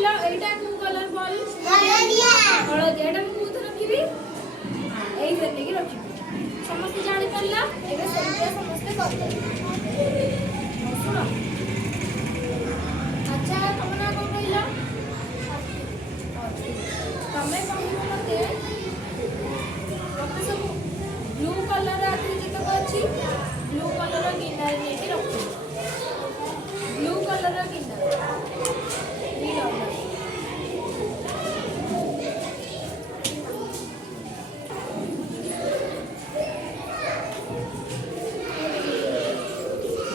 କହିଲ ଏଇଟା କୋଉ କଲର ବଲ୍? ହଳଦିଆ। ହଳଦିଆ। ଏଟା ମୁଁ କୋଉଥିରେ ରଖିବି? ଏଇଥିରେ ନେଇକି ରଖିବି। ସମସ୍ତେ ଜାଣିପାରିଲ? ଏବେ ସେମିତିଆ ସମସ୍ତେ କରିପାରିବେ। ଶୁଣ। ଆଚ୍ଛା ତମ ନାଁ କଣ କହିଲ? ତମେ କହିବ ମତେ ସବୁ ବ୍ଲୁ କଲର ଆଗରେ ଯେତକ ଅଛି ବ୍ଲୁ କଲର ଗିନାରେ ନେଇକି ରଖିବ। ବ୍ଲୁ କଲର ଗିନା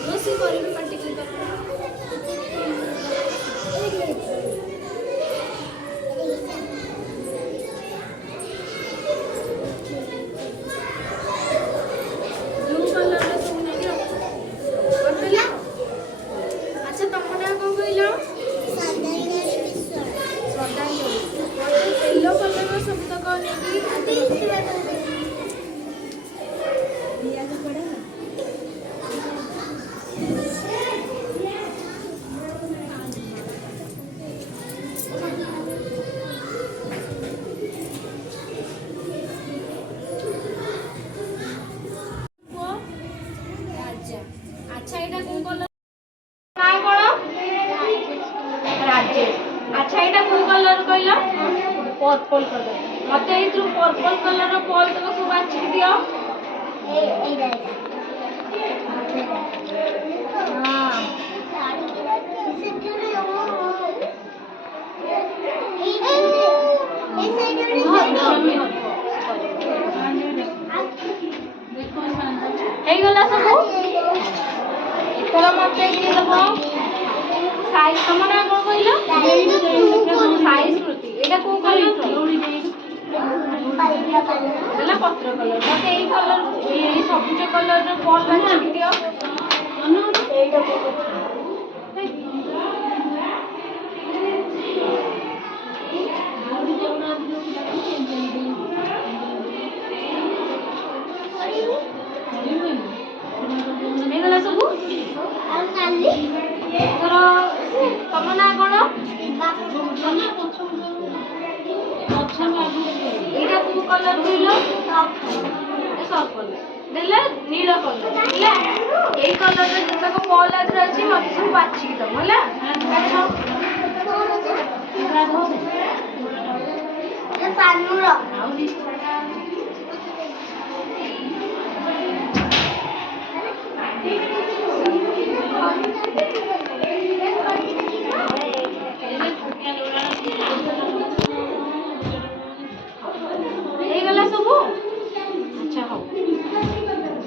ରୋଷେଇ କରିବି ପାଟିକି अच्छा एटा कोन कलर ना कोन राजेश अच्छा एटा कोन कलर कहला पर्पल कलर मते इथु पर्पल कलर रो बॉल तक सब आछि दियो ए हां हे गला सब मत साइज तुम ना कौन कहल साइज स्मृति एटा को कलर पत्र कलर मत यही कलर यही सबुज कलर बॉल बाछी दियो सब तम ना कौन एटा को कलर कहल देले नील कलर ए कलर जतक बॉल आदर अछि मत सब बाछि दम होला ये पानु रो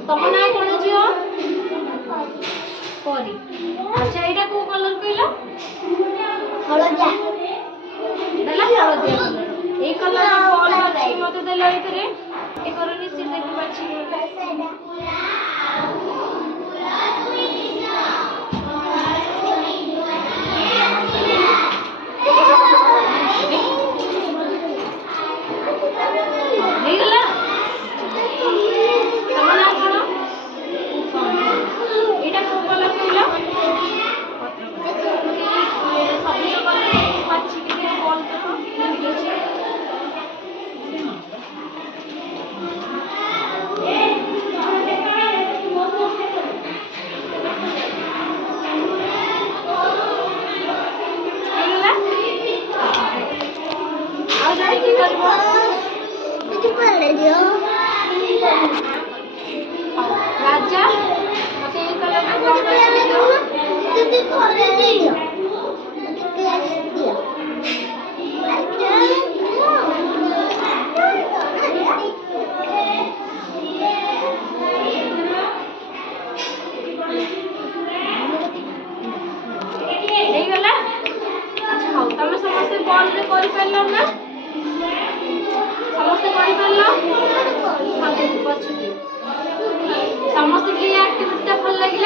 तम ना कौन झियो परी अच्छा एटा को कलर कहला हळदिया देला हळदिया कलर ए कलर बॉल अछि मते देला इतरे ए करनी से देखि बाछि देला राजा मते ये कलर गला अच्छा हो तमे समस्त बॉल रे करि परलो ना समस्त करि परलो समस्त की एक्टिविटी भल लगे